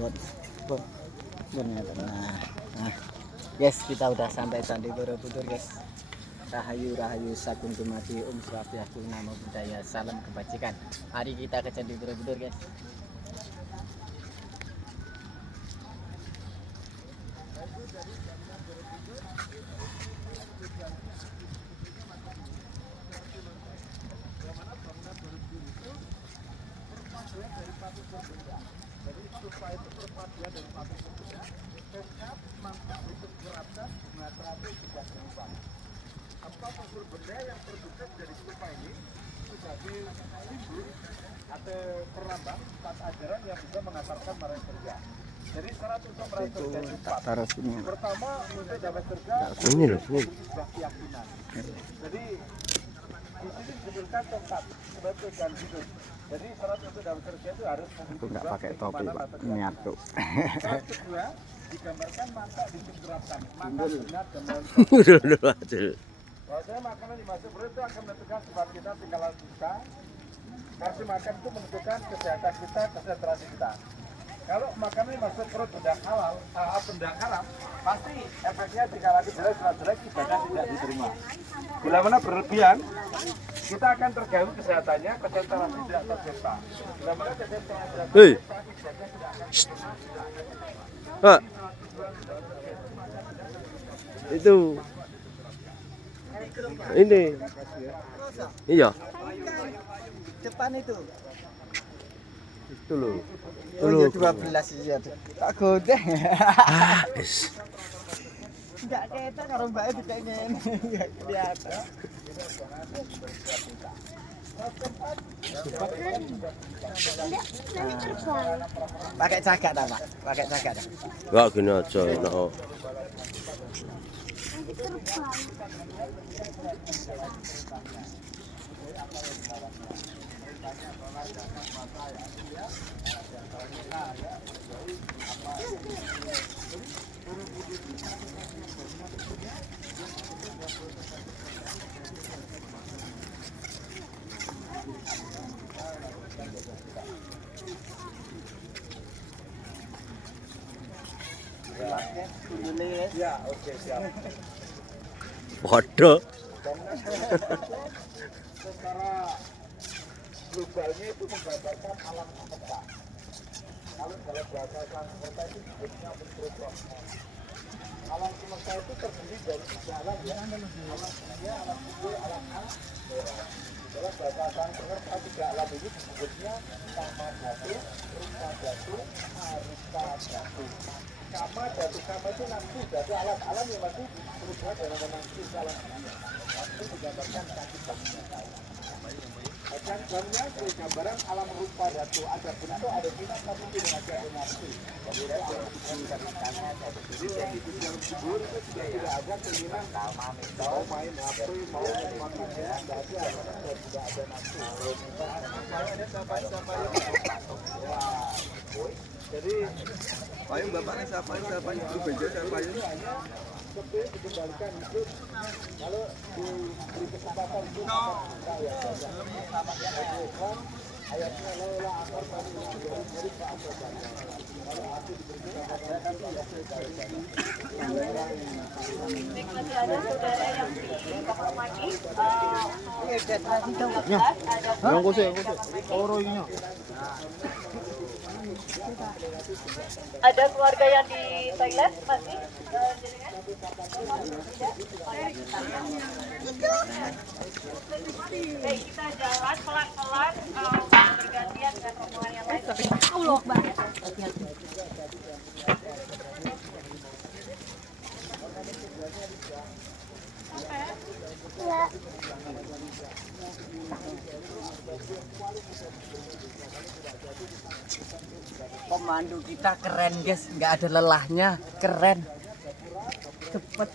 Nah, guys, kita udah sampai Candi Borobudur, guys. Rahayu Rahayu Sagung Dumadi Om Swastiastu Namo Buddhaya Salam Kebajikan. Mari kita ke Candi Borobudur, guys. Jadi stupa itu perpaduan dari patung berbeda, tekad mantap untuk gerakan mengatasi tiga kehidupan. Empat unsur benda yang terbentuk dari stupa ini sebagai simbol atau perlambang empat ajaran yang bisa mengantarkan meraih surga. Jadi syarat untuk meraih surga itu empat. Pertama, untuk dapat surga ini loh, ini. sebuah keyakinan. Jadi di sini disebutkan tongkat sebagai pegangan hidup. Jadi syarat untuk dapat surga itu harus Aku nggak pakai topi, Pak. Ini aku. Syarat kedua digambarkan mata digerakkan, maka benar dan bahwasanya makanan dimasuk perut itu akan menentukan sifat kita, tingkah laku kita. Nafsu makan itu menentukan kesehatan kita, kesejahteraan kita. Kalau makanan masuk perut benda halal, benda haram, pasti efeknya tingkah laku jelek, ibadah tidak diterima. Bila mana berlebihan, kita akan terganggu kesehatannya, kesejahteraan tidak tercipta. Bila mana kesejahteraan tidak tercipta, ibadahnya tidak akan tercipta. Pak, itu ini iya Depan itu. itu loh. Oh iya 12 iya. Tak godeng. Guys. Enggak ketok karo mbake dikene. Enggak kelihatan. Pakai cagak dah, Pak. Pakai cagak dah. Enggak gini aja enak. Ya, oke, siap. Waduh. Secara globalnya itu menggambarkan alam semesta. Kalau dalam bahasa Sanskerta itu disebutnya Mikrokosmos. Alam semesta itu terdiri dari tiga alam ya. Alam dunia, alam kubur, alam alam. Dalam bahasa Sanskerta tiga alam ini disebutnya Kama Dhatu, Rupa Dhatu, Arupa Dhatu. Kama Dhatu, Kama itu nafsu, Dhatu alam yang masih berhubungan dengan nafsu alam dunia. Nafsu digambarkan kaki baginya. Dan gambarnya sebagai gambaran alam rupa dhatu, ada bentuk, ada bintang, tapi tidak ada nafsu. Jadi yang di dalam kubur itu juga tidak ada keinginan mau main HP, mau makan ya, berarti tidak ada nafsu. Jadi Payung bapaknya siapa itu bejo siapa itu? sebelum dikembalikan hidup, kalau diberi kesempatan hidup ayatnya lelah akar kami murid Pak Asokan. Kalau aku diberi kesempatan Masih ada saudara yang di Pakamani, Yang kusik. Oronya. ada keluarga yang di Thailand masih jenengan? Baik, kita jalan pelan-pelan bergantian dengan rombongan yang lain. Allah banget. Pemandu kita keren, guys. Nggak ada lelahnya, keren. Cepet.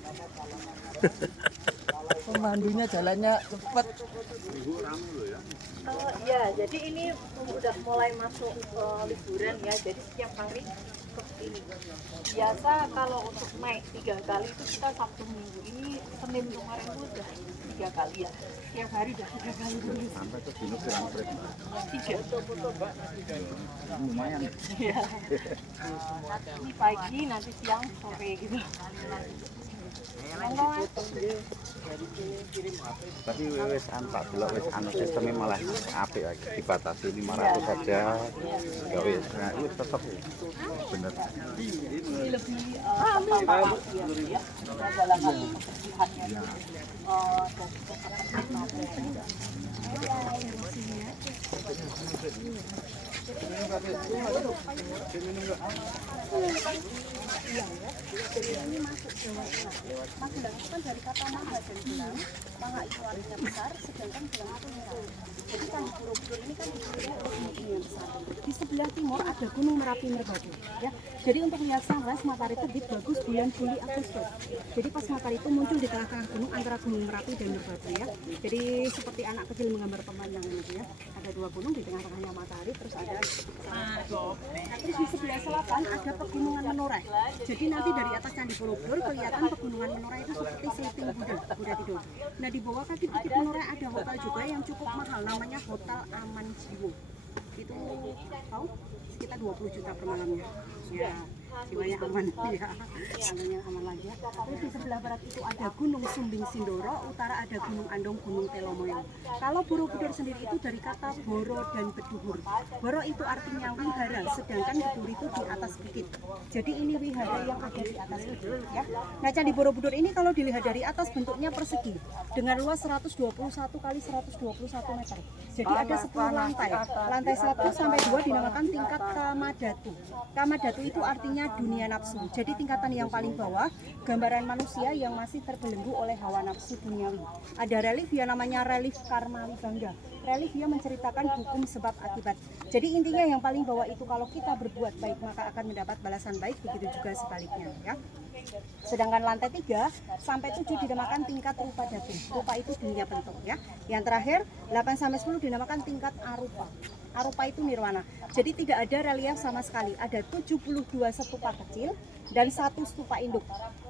Pemandunya jalannya cepet. Ya, jadi ini sudah mulai masuk liburan ya. Jadi setiap hari seperti ini. Biasa kalau untuk naik 3 kali itu kita Sabtu Minggu. Ini Senin kemarin itu udah 3 kali ya. Tiap hari udah 3 kali dulu. Sampai ke Gunung Pirang-Pirang. 3. Lumayan. Iya. Ini pagi, nanti siang, sore gitu. Monggo Mas. Tapi wis tak delok wis sistemnya malah apik lagi dibatasi 500 saja. Ya wis, nah itu tetap bener. Ini lebih apa ya. Dalam hal kebersihannya. Ini masuk Jawa Tengah. Magelang itu kan dari kata Maha dan Gelang. Maha itu artinya besar, sedangkan Gelang itu murah. Jadi Candi Borobudur ini kan dipilih oleh gunung yang besar. Di sebelah timur ada Gunung Merapi Merbabu. Ya. Jadi untuk melihat sunrise matahari terbit bagus bulan Juli Agustus. Jadi pas matahari itu muncul di tengah-tengah gunung antara Gunung Merapi dan Merbabu ya. Jadi seperti anak kecil menggambar pemandangan itu ya. Ada 2 gunung di tengah-tengahnya matahari, terus ada nah, terus di sebelah selatan ada pegunungan Menoreh. Jadi nanti dari atas Candi Borobudur kelihatan pegunungan Menoreh itu seperti sleeping Buddha tidur. Nah di bawah kaki bukit Menoreh ada hotel juga yang cukup mahal, namanya Hotel Aman Jiwo. Itu tahu sekitar 20 juta per malamnya. Ya, jiwanya aman ya, jiwanya aman lagi ya. Terus di sebelah barat itu ada Gunung Sumbing Sindoro, utara ada Gunung Andong, Gunung Telomoyo. Kalau Borobudur sendiri itu dari kata Boro dan Beduhur. Boro itu artinya wihara, sedangkan Beduhur itu di atas bukit. Jadi ini wihara yang ada di atas bukit ya. Nah Candi Borobudur ini kalau dilihat dari atas bentuknya persegi dengan luas 121 kali 121 meter. Jadi ada 10 lantai. Lantai 1 sampai 2 dinamakan tingkat Kamadhatu. Kamadhatu itu artinya dunia nafsu. Jadi tingkatan yang paling bawah gambaran manusia yang masih terbelenggu oleh hawa nafsu duniawi. Ada relief yang namanya relief Karma Wibangga. Relief yang menceritakan hukum sebab akibat. Jadi intinya yang paling bawah itu kalau kita berbuat baik maka akan mendapat balasan baik, begitu juga sebaliknya ya. Sedangkan lantai 3 sampai 7 dinamakan tingkat rupa datu. Rupa itu dunia bentuk ya. Yang terakhir 8 sampai 10 dinamakan tingkat arupa. Arupa itu nirwana. Jadi tidak ada relief sama sekali. Ada 72 stupa kecil dan 1 stupa induk.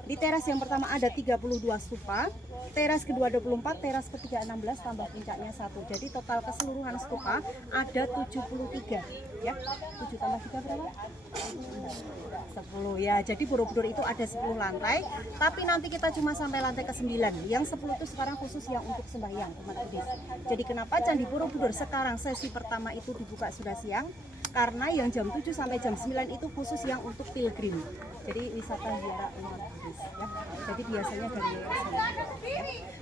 Di teras yang pertama ada 32 stupa, teras kedua 24, teras ketiga 16 tambah puncaknya 1. Jadi total keseluruhan stupa ada 73 ya. 7 tambah 3 berapa? 10 ya. Jadi Borobudur itu ada 10 lantai, tapi nanti kita cuma sampai lantai ke-9. Yang 10 itu sekarang khusus yang untuk sembahyang umat Buddhis. Jadi kenapa Candi Borobudur sekarang sesi pertama itu dibuka sudah siang? Karena yang jam 7 sampai jam 9 itu khusus yang untuk pilgrim. Jadi wisata ziarah umat Buddhis ya. Jadi biasanya dari yayasan.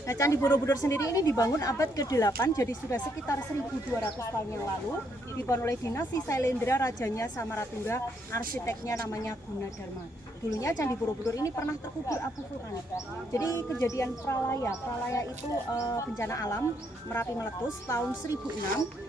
Nah, Candi Borobudur sendiri ini dibangun abad ke-8, jadi sudah sekitar 1200 tahun yang lalu. Dibangun oleh dinasti Sailendra, rajanya Samaratungga, arsiteknya namanya Gunadarma. Dulunya Candi Borobudur ini pernah terkubur abu vulkanik. Jadi kejadian pralaya itu bencana alam, Merapi meletus tahun 1006,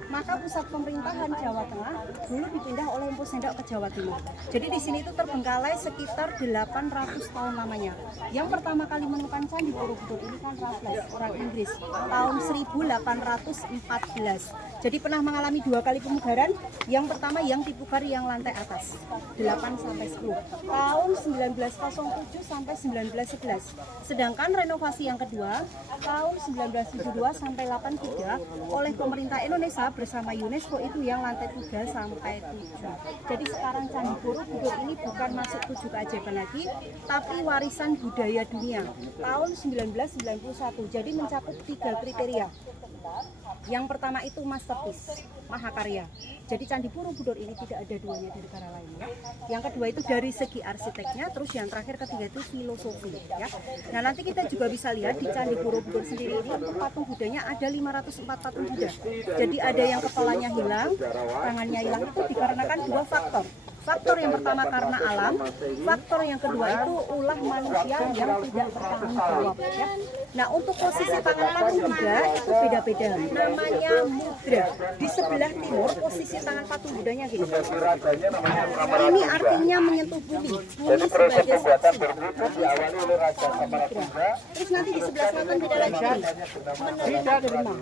maka pusat pemerintahan Jawa Tengah dulu dipindah oleh Empu Sendok ke Jawa Timur. Jadi di sini itu terbengkalai sekitar 800 tahun lamanya. Yang pertama kali menemukan Candi Borobudur ini kan Raffles, orang Inggris, tahun 1814. Jadi pernah mengalami 2 kali pemugaran. Yang pertama yang dipugar yang lantai atas 8 sampai 10 tahun 1907 sampai 1911. Sedangkan renovasi yang kedua tahun 1972 sampai 83 oleh pemerintah Indonesia bersama UNESCO itu yang lantai 3 sampai 7. Jadi sekarang Candi Borobudur ini bukan masuk 7 keajaiban lagi, tapi warisan budaya dunia tahun 1991. Jadi mencakup 3 kriteria. Yang pertama itu masterpiece, mahakarya. Jadi Candi Borobudur ini tidak ada duanya di negara lain ya. Yang kedua itu dari segi arsiteknya, terus yang terakhir ketiga itu filosofi ya. Nah nanti kita juga bisa lihat di Candi Borobudur sendiri ini patung Budanya ada 504 patung Buddha. Jadi ada yang kepalanya hilang, tangannya hilang itu dikarenakan 2 faktor. Faktor yang pertama karena alam, faktor yang kedua itu ulah manusia yang tidak bertanggung jawab ya. Nah untuk posisi tangan patung Buddha itu beda-beda, namanya mudra. Di sebelah timur posisi tangan patung Budanya gini. Ini artinya menyentuh bumi sebagai saksi. Terus nanti di sebelah selatan beda lagi, menerima derma.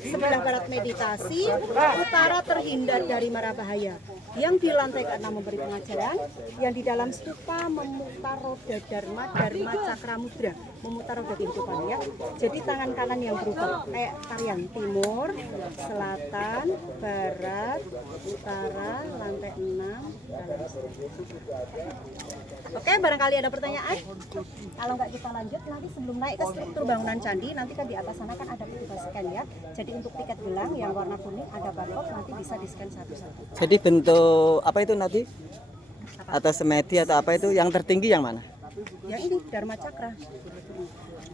sebelah barat meditasi, utara terhindar dari mara bahaya. Yang di lantai ke-6 memberi pengajaran, yang di dalam stupa memutar roda dharma cakra mudra, memutar roda kehidupan ya. Jadi tangan kanan yang berubah kayak tarian timur, selatan, barat, utara, lantai 6, dalam. Oke, barangkali ada pertanyaan? Kalau nggak kita lanjut nanti sebelum naik ke struktur bangunan candi, nanti kan di atas sana kan ada petugas scan ya. Jadi untuk tiket gelang yang warna kuning ada barcode, nanti bisa di scan satu-satu. Jadi bentuk apa itu nanti? Atau semedi atau apa itu? Yang tertinggi yang mana? Yang ini Dharma Cakra.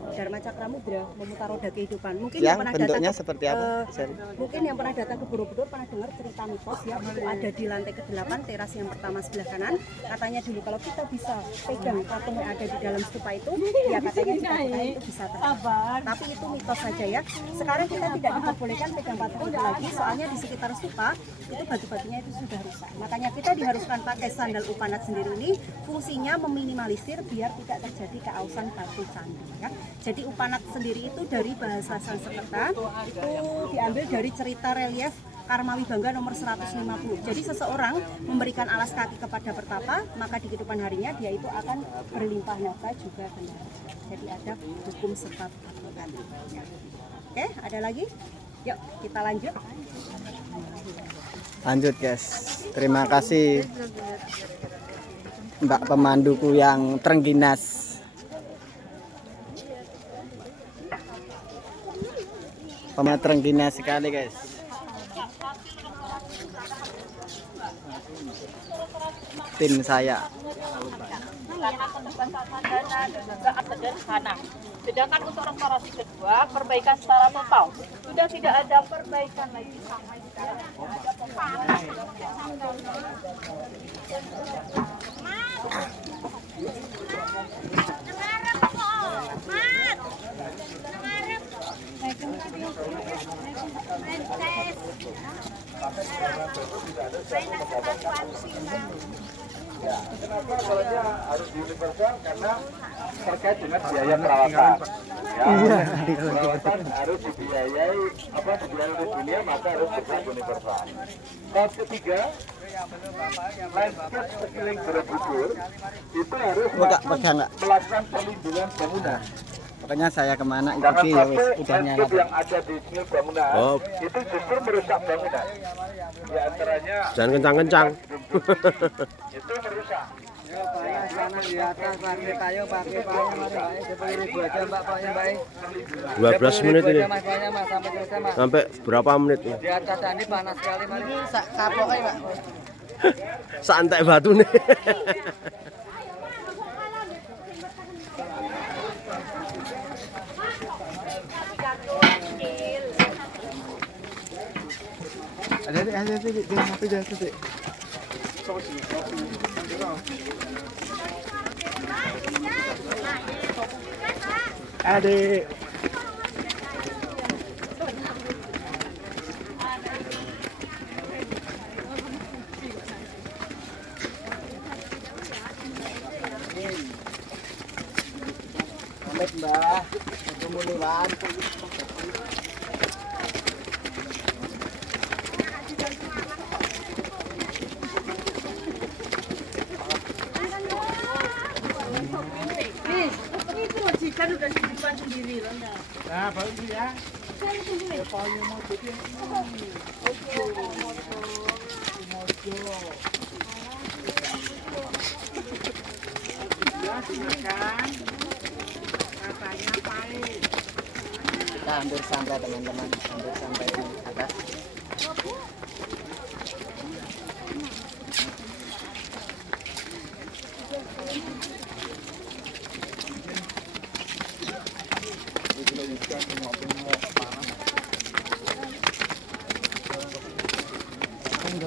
Dharma Cakra Mudra, memutar roda kehidupan. Mungkin Yang pernah bentuknya datang seperti apa? mungkin yang pernah datang ke Borobudur pernah dengar cerita mitos ya, itu ada di lantai ke-8 teras yang pertama sebelah kanan. Katanya dulu kalau kita bisa pegang patung yang ada di dalam stupa itu, ya katanya cita-cita itu bisa tercapai. Tapi itu mitos saja ya. Sekarang kita tidak diperbolehkan pegang patung itu lagi, soalnya di sekitar stupa itu batu-batunya itu sudah rusak. Makanya kita diharuskan pakai sandal upanat sendiri ini, fungsinya meminimalisir biar tidak terjadi keausan batu candi ya. Jadi upanat sendiri itu dari bahasa Sanskerta, itu diambil dari cerita relief Karmawi Bangga nomor 150. Jadi seseorang memberikan alas kaki kepada pertapa, maka di kehidupan harinya dia itu akan berlimpah nafkah juga benar. Jadi ada hukum sebab akibat. Oke, ada lagi? Yuk kita lanjut. Lanjut guys. Terima kasih Mbak pemanduku yang terengginas. Terengginas sekali guys. Tim saya. Karena penugasan mandana dan juga sederhana. Sedangkan untuk restorasi kedua, perbaikan secara total. Sudah tidak ada perbaikan lagi sampai sekarang. Ada pembangunan. Kenapa soalnya harus di universal? Karena terkait dengan biaya perawatan. Ya, perawatan harus dibiayai oleh dunia, maka harus berbasis universal. Tahap ketiga, landscape sekeliling Borobudur itu harus melakukan perlindungan bangunan. Pokoknya saya kemana Jangan ikuti ya sampai wis udah nyala. landscape yang ada di sini bangunan itu justru merusak bangunan. Di antaranya Jangan kencang-kencang. itu merusak. Di atas pakai kayu, pakai seperti ribu aja Mbak, pokoknya Mbak. 12 menit ini. Mas, pokoknya Mas, sampai selesai Mas. Sampai berapa menit ini? Di atas tadi panas sekali Mas. Kapok ya, Pak. Santai batu nih. Adik. Selamat Mbak, kemuliaan. Kan udah simpan sendiri loh. Nah, baru ini ya. Kita hampir sampai teman-teman, hampir sampai di atas.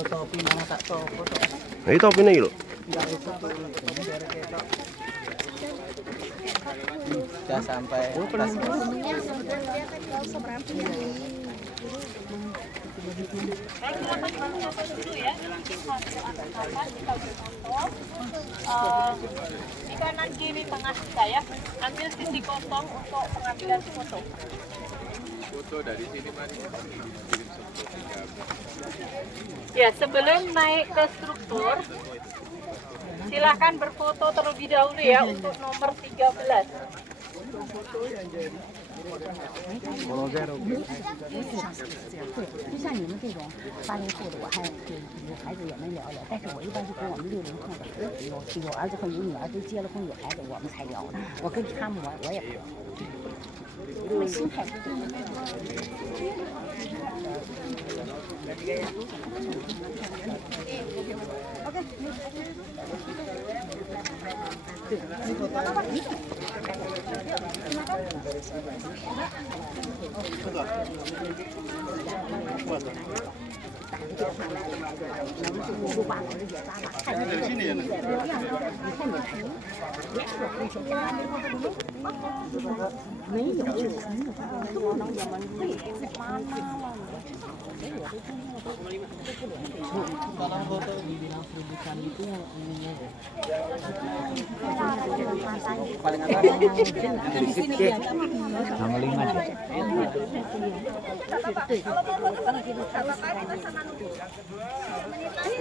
Topi mana tak topo toh. Nah, itu topi nih lho. Sudah sampai atas. Di kanan kiri tengah saya ambil sisi kosong untuk pengambilan foto. Ya, sebelum naik ke struktur, silahkan berfoto terlebih dahulu ya untuk nomor 13. 就像你们这种80后的，我还跟孩子也能聊聊，但是我一般是跟我们60后的，有儿子和有女儿都结了婚有孩子，我们才聊。我跟他们我也不聊，因为心态不对。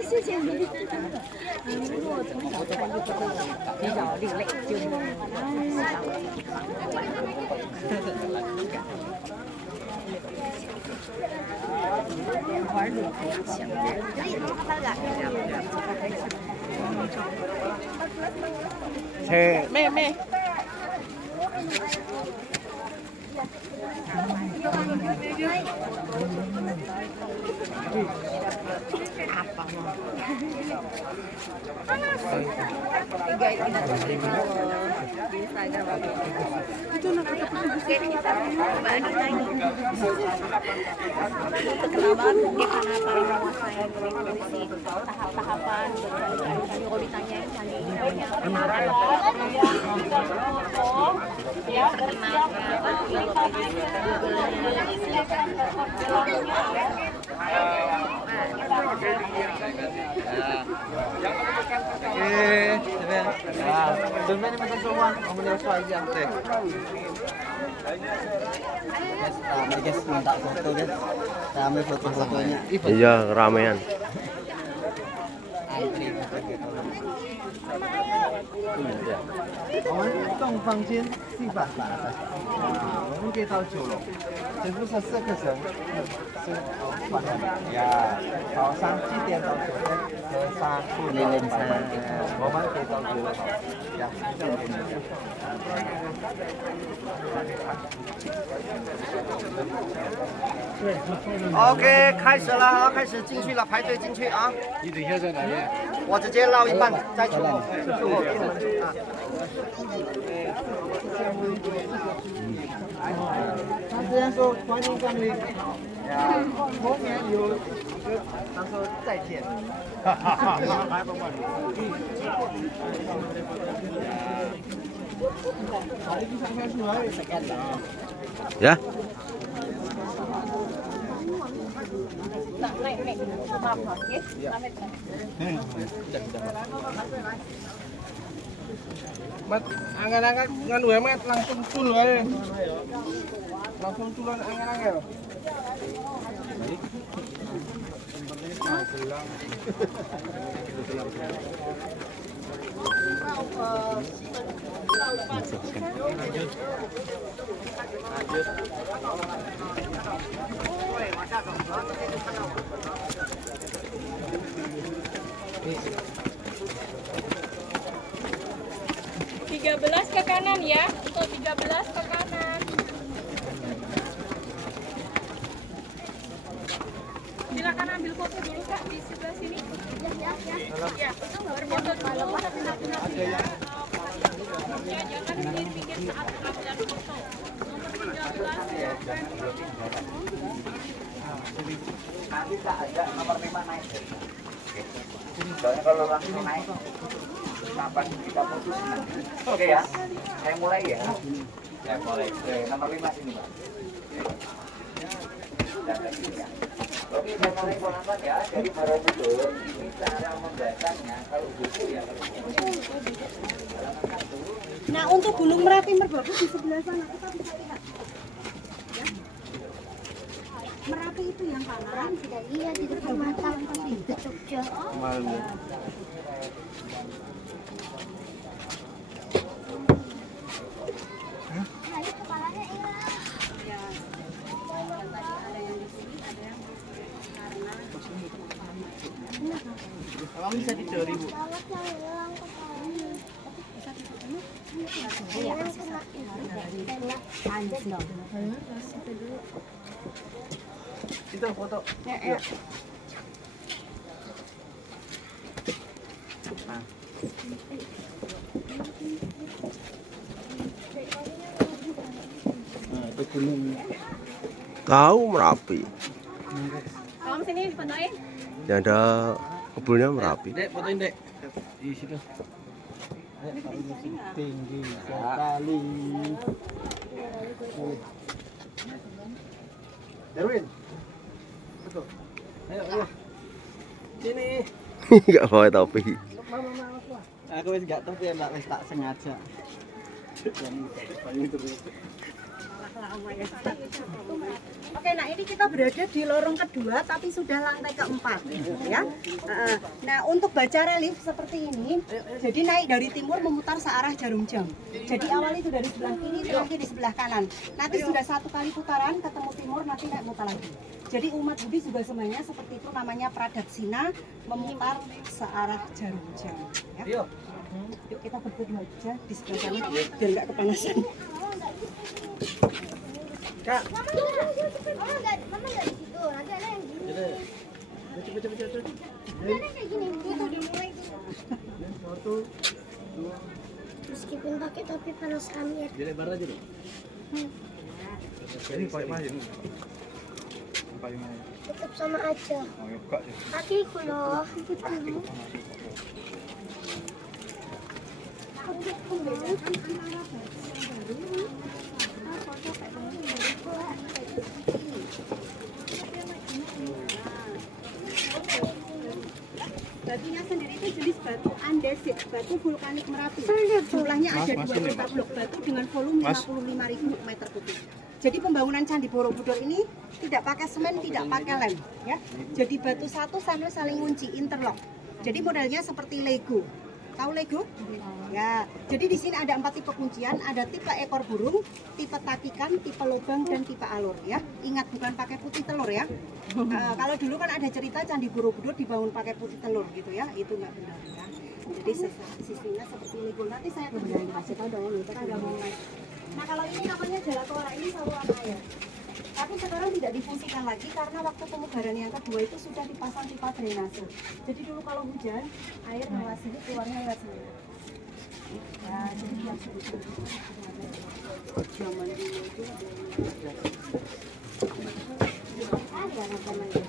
事情如果从小看就比较另类，就是玩的比较强。妹。Perkenalan mungkin karena tahu saya polisi tahap-tahapan kalau ditanyain Tumben ini makan semua, kamu nyosok aja teh. Guys, minta foto guys. Kita ambil foto-fotonya. Iya, keramaian. Antri foto gitu. 我们洞房间480，我们可以到9楼，全部是4个人，是晚上呀，早上7点到9点，和上午6点，我们可以到9楼，呀，这样子。OK， 开始了，好，开始进去了，排队进去啊！你等一下在哪里？我直接捞一半，再出我进门去啊。他之前说欢迎光临，后面有一个他说再见。哈哈哈！Ya. Mat, angan-angan ngan wae mat langsung tul wae. Langsung tulan angan-angan. Belas ke kanan ya, untuk 13 ke kanan. Silakan ambil foto dulu Kak di sebelah sini. Ya. Berfoto dulu. Ya, jangan pinggir-pinggir saat pengambilan foto. Nomor 13 ya. Nanti tak ada nomor 5 naik. Soalnya kalau langsung naik, kenapa kita putus nanti? Oke ya, saya mulai ya. Ya mulai. Oke, nomor 5 sini Pak. Dan lagi ya. Oke, saya mulai pelan-pelan ya. Jadi Borobudur ini cara membacanya kalau buku ya. Nah, untuk Gunung Merapi Merbabu di sebelah sana kita bisa lihat. Merapi itu yang kanan. Tidak iya di depan mata di Jogja. Tadi kepalanya hilang. Ya. Yang tadi ada yang di sini, ada yang karena Emang bisa tidur ibu? Banget yang hilang kepalanya. bisa ditutupnya. Iya, kena Itu foto. Ya. Nah, itu gunung. Tahu Merapi. Kamu sini fotoin. Yang ada kebunnya Merapi. Dek, fotoin dek. Di situ. Tinggi sekali. Darwin. Betul. Ayo. Sini. Enggak bawa topi. Aku wis gak topi mbak, wis tak sengaja. Oke, nah ini kita berada di lorong kedua tapi sudah lantai keempat ya. Nah, untuk baca relief seperti ini, jadi naik dari timur memutar searah jarum jam. Jadi awal itu dari sebelah kiri, nanti di sebelah kanan. Nanti sudah satu kali putaran ketemu timur, nanti naik mutar lagi. Jadi umat Budi juga semuanya seperti itu, namanya pradaksina, memutar searah jarum jam. Ya. Yuk kita berdua aja di sebelah sana biar nggak kepanasan. Kak. Mama enggak di situ. Nanti ada yang gini. Cepet. Ada kayak gini. Itu udah mulai tuh. Meskipun pakai topi panas Amir. Jadi lebar aja dulu. Ini pakai mana ini? Pakai mana? Tetap sama aja. Oh, ya buka sih. Kakiku loh. Batunya sendiri itu jenis batu andesit, batu vulkanik Merapi. Jumlahnya ada 24 blok batu dengan volume 55.000 meter kubik. Jadi pembangunan Candi Borobudur ini tidak pakai semen, tidak pakai lem, ya. Jadi batu satu sampai saling kunci, interlock. Jadi modelnya seperti Lego. Tahu Lego? Ya. Jadi di sini ada 4 tipe kuncian, ada tipe ekor burung, tipe takikan, tipe lubang, dan tipe alur, ya. Ingat bukan pakai putih telur ya. Kalau dulu kan ada cerita Candi Borobudur dibangun pakai putih telur gitu ya, itu nggak benar ya. Jadi sistemnya seperti Lego. Nanti saya tunjukin kasih tahu dong, kita nggak mau naik. Nah kalau ini namanya Jalatora, ini saluran air. Tapi sekarang tidak difungsikan lagi karena waktu pemugaran yang kedua itu sudah dipasang pipa drainase. Jadi dulu kalau hujan, air lewat sini keluarnya lewat sini. Ya, jadi biar sebetulnya zaman dulu itu ada namanya.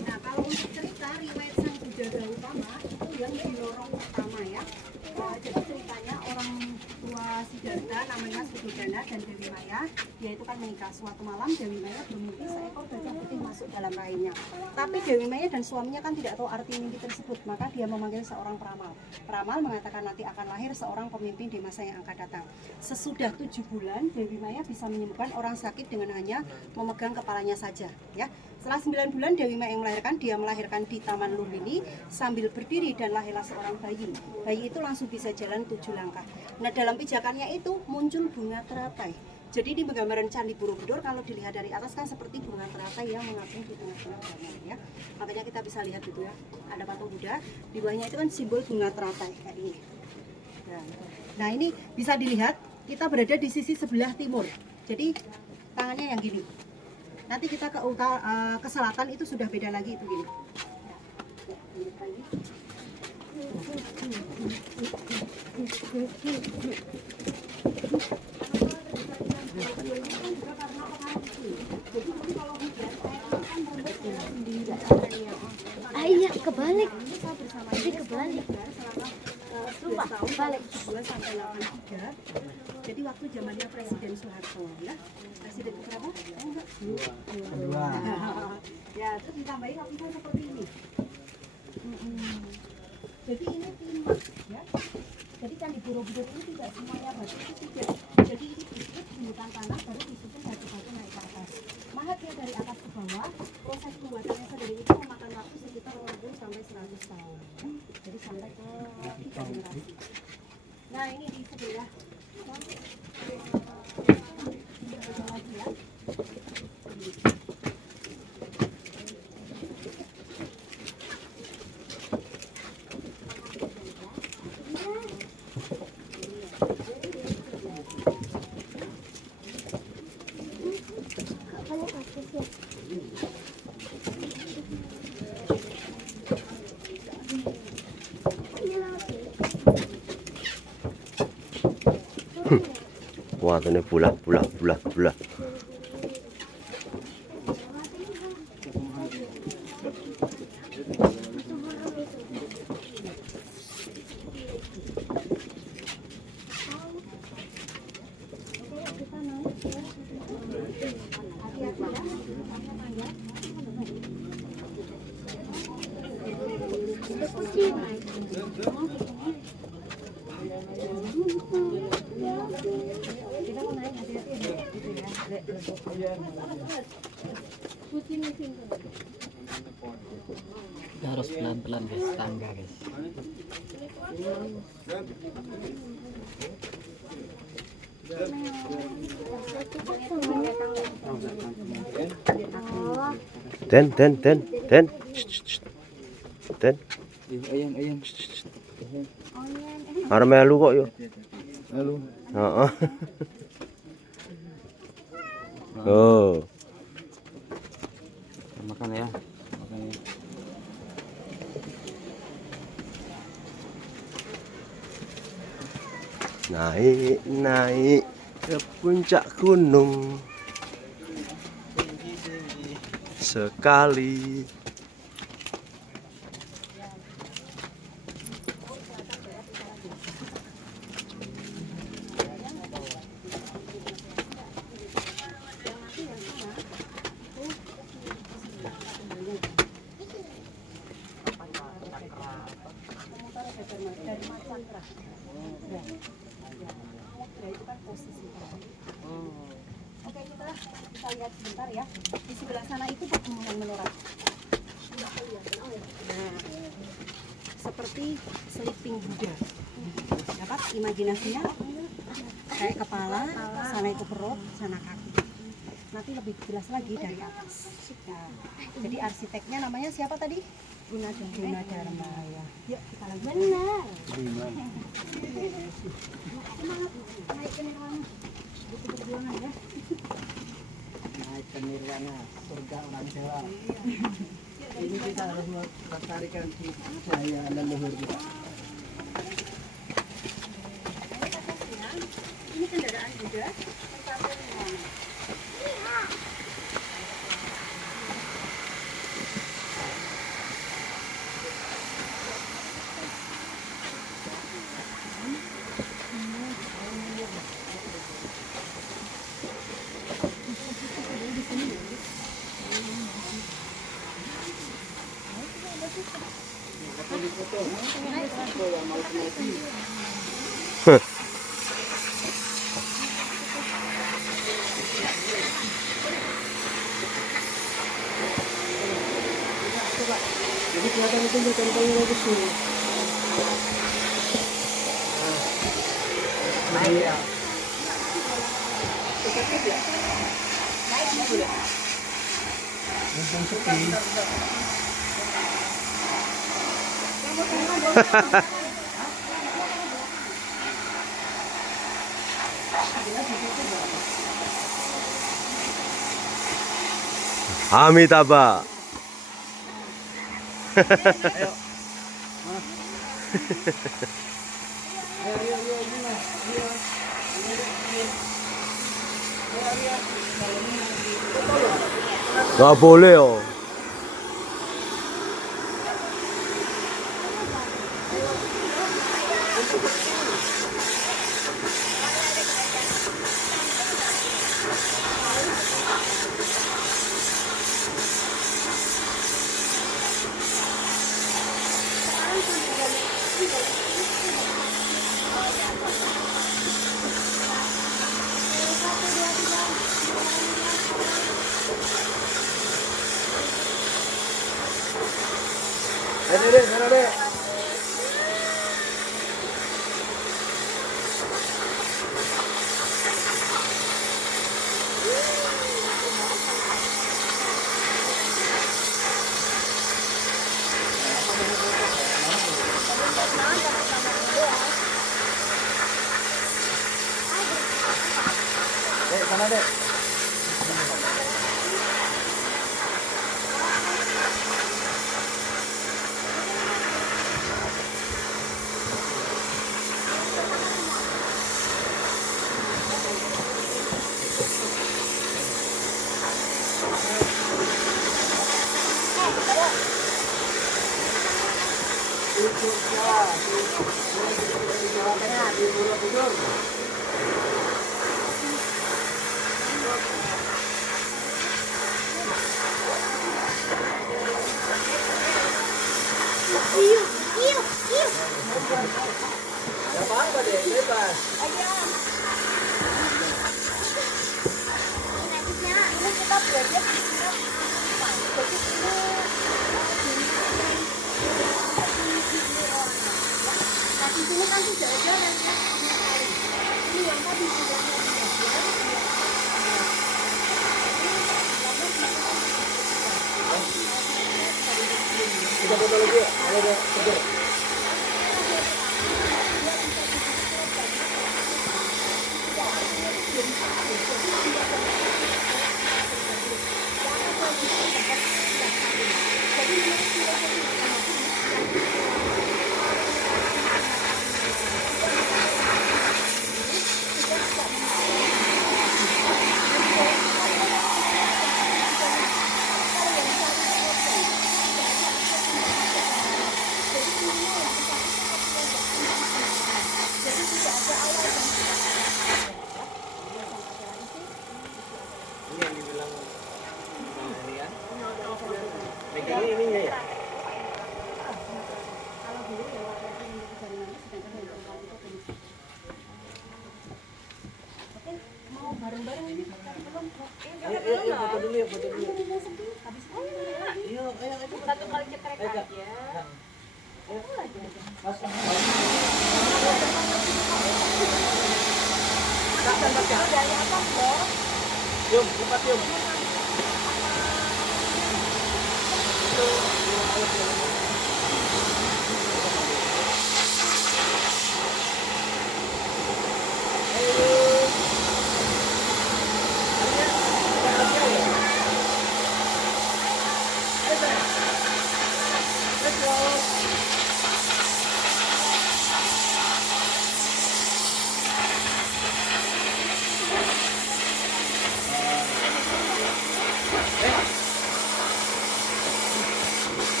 Nah, kalau untuk cerita riwayat Sang Bujada Utama itu yang di lorong pertama ya. Jadi ceritanya orang tua Siddhartha namanya Suddhodana dan Dewi Maya, dia itu kan menikah. Suatu malam Dewi Maya bermimpi seekor gajah putih masuk dalam rahimnya. Tapi Dewi Maya dan suaminya kan tidak tahu arti mimpi tersebut, maka dia memanggil seorang peramal. Peramal mengatakan nanti akan lahir seorang pemimpin di masa yang akan datang. Sesudah 7 bulan Dewi Maya bisa menyembuhkan orang sakit dengan hanya memegang kepalanya saja, ya. Setelah 9 bulan Dewi Maya yang melahirkan, dia melahirkan di Taman Lumbini sambil berdiri dan lahirlah seorang bayi. Bayi itu langsung bisa jalan 7 langkah. Nah, dalam pijakannya itu muncul bunga teratai. Jadi di penggambaran Candi Borobudur kalau dilihat dari atas kan seperti bunga teratai yang mengapung di tengah-tengah danau ya. Makanya kita bisa lihat itu ya. Ada patung Buddha, di bawahnya itu kan simbol bunga teratai kayak ini. Nah, ini bisa dilihat kita berada di sisi sebelah timur. Jadi tangannya yang gini. Nanti kita ke utara, ke selatan itu sudah beda lagi itu gini. Iya, kebalik. Jadi kebalik. Sumpah, kebalik. 2 sampai 83. Jadi waktu zamannya Presiden Soeharto ya. Presiden berapa? Enggak. 2. Ya, terus ditambahin lapisan seperti ini. Jadi ini timah ya. Jadi Candi Borobudur ini tidak semuanya batu, itu tidak. Jadi ini disebut gundukan tanah, baru disusun batu-batu naik ke atas. Mahatnya dari atas ke bawah, proses pembuatannya sendiri itu memakan waktu sekitar 50 sampai 100 tahun. Jadi sampai ke 3 generasi. Nah ini di sebelah lagi ya. Wah, ini bulah. Harus pelan-pelan guys, tangga guys. Den. Den. Ayam. Arep melu kok yo. Lalu. Heeh. Oh. Makan ya. Naik ke puncak gunung sekali. Oke, kita bisa lihat sebentar ya. Di sebelah sana itu pegunungan Menorah. Nah, seperti sleeping Buddha. Dapat imajinasinya? Kayak kepala, sana itu perut, sana kaki. Nanti lebih jelas lagi dari atas. Nah, jadi arsiteknya namanya siapa tadi? Gunadarma ya. Yuk kita lagi. Benar. Semangat naik ke nirwana. Butuh perjuangan ya. Naik ke nirwana, surga orang Jawa. Ini kita harus melestarikan budaya leluhur kita. Ini kendaraan Buddha. Jadi kelihatan itu tempelnya bagus nih. Naik ya. Amitabha. Nggak boleh oh. Dek, sana dek. Satu kali cekrek aja. Yum, cepat yum.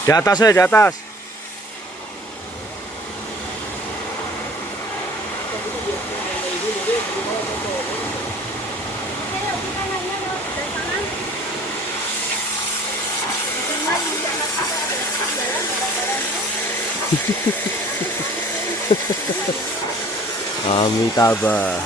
Di atas ya, di atas. Amitabha.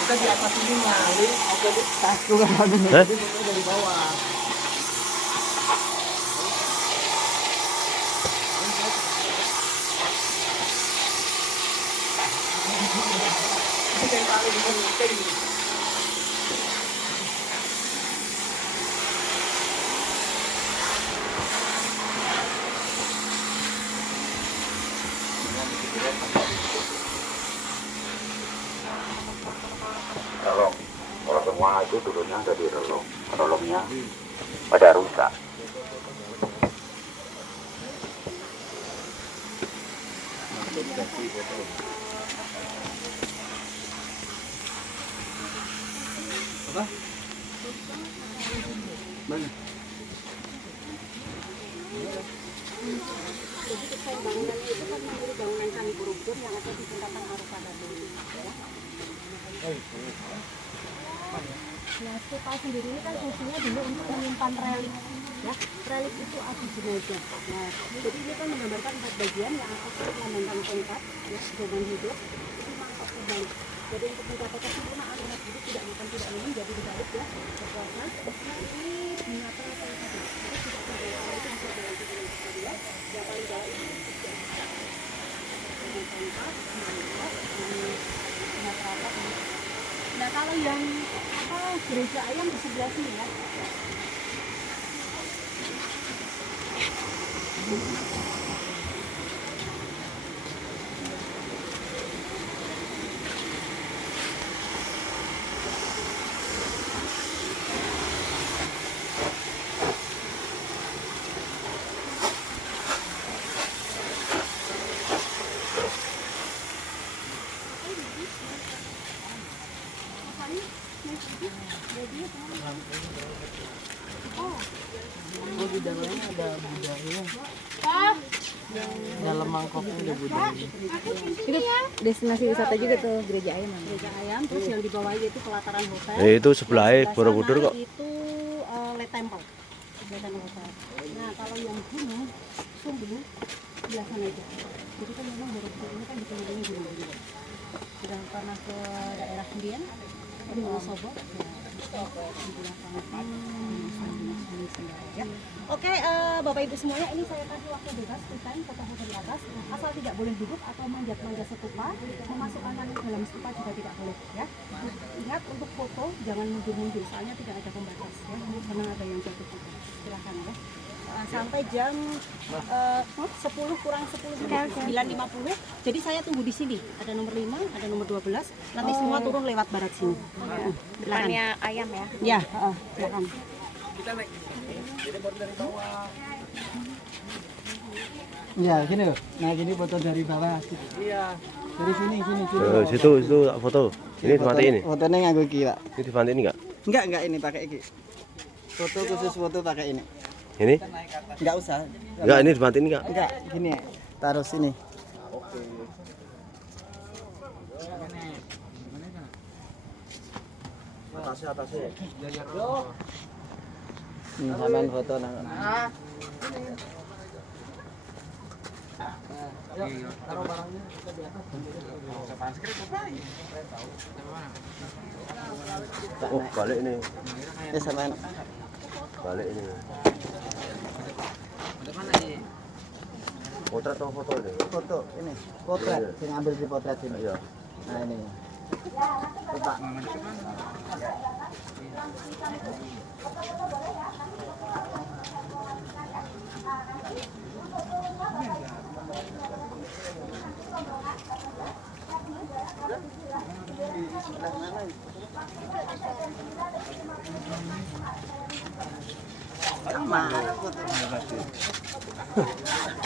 Kita di atas ini ngalih, jadi satu kan dari bawah. Yang paling penting. Relung. Kalau semua itu turunnya dari relung. Relungnya pada rusak. Apa? Mana? Jadi desain bangunannya itu kan menurut bangunan Candi Borobudur yang ada di Jembatan Arifada dulu. Ya. Nah, stupa sendiri ini kan fungsinya dulu untuk menyimpan relik, ya. Relik itu adu jenazah. Nah, jadi ini kan menggambarkan 4 bagian yang akan melambangkan tongkat, ya, zaman hidup itu mangkok kembali. Jadi untuk mencapai kesempurnaan umat hidup tidak makan tidak minum, jadi dibalik ya berpuasa. Nah, ini menyapa apa yang tadi? Itu tidak terbaik, kalau itu bisa dilanjut dengan tadi ya. Yang paling bawah ini dengan tongkat, mangkok, menyapa apa? Nah, kalau yang gereja ayam di sebelah sini ya. Oh, di dalamnya ada budaya. Dalam mangkoknya ada budaya. Itu destinasi wisata juga tuh gereja ayam. Gereja ayam, terus yang di bawah itu pelataran hotel. Itu sebelahnya Borobudur kok. Itu Lake Temple. Nah, kalau yang gunung Sumbu sebelah sana aja. Jadi kan memang Borobudur ini kan dikelilingi gunung-gunung. Sudah pernah ke daerah Dian, di Wonosobo. Oke, Bapak Ibu semuanya, ini saya kasih waktu bebas, time foto-foto di atas, asal tidak boleh duduk atau manjat-manjat stupa, memasukkan tangan dalam stupa juga tidak boleh ya. Ingat untuk foto jangan mundur-mundur, soalnya tidak ada pembatas ya, karena ada yang jatuh juga. Silahkan ya. Sampai jam 10 kurang 10 menit, 9.50. Jadi saya tunggu di sini. Ada nomor 5, ada nomor 12. Nanti semua turun lewat barat sini. Depannya ayam ya. Ya, silakan. Ya, gini loh. Nah, gini foto dari bawah. Iya. Dari sini. Situ foto. Ini dibanting ini. Fotonya nganggo iki, Pak. Ini dibanting ini enggak? Enggak ini pakai iki. Foto khusus foto pakai ini. Ini? Enggak usah. Enggak, ini dibanting enggak? Enggak, gini. Taruh sini. Atasnya. Sampean foto nang. Taruh barangnya di atas. Oh, balik ini. Sampean Balik ini. Potret atau foto ini? foto ini. Potret, sing ambil di potret ini. Iya. Nah, ini. Coba.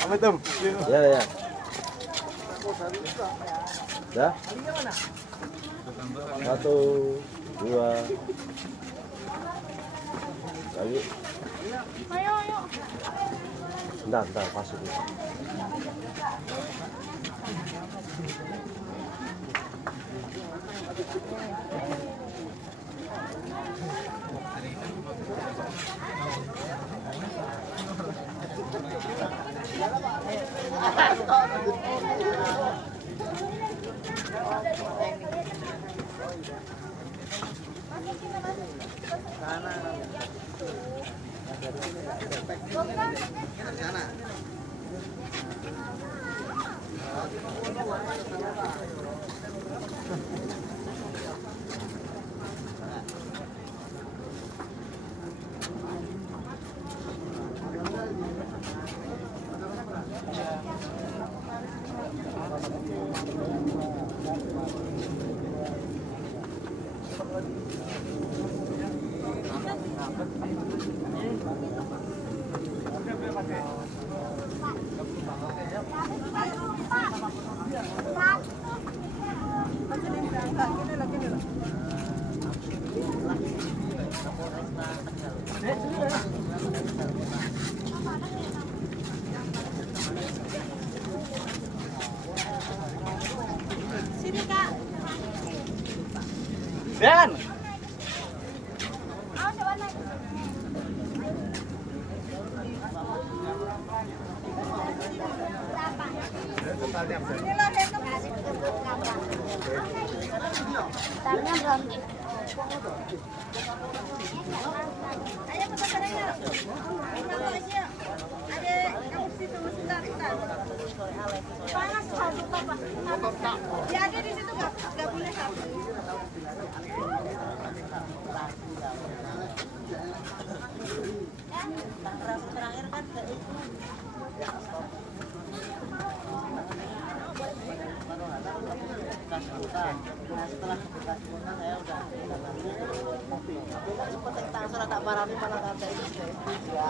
Apa itu? Ya. Ya. 1, 2. Lagi. Ayo. Bentar, pas itu. Dan Tanya belum nih. Ayo kita barengnya. Kita aja. Ada kamu situ sebentar. Panas satu apa? Ya ada di situ enggak boleh satu. Terakhir kan setelah saya udah surat tak parah malah kata itu ya.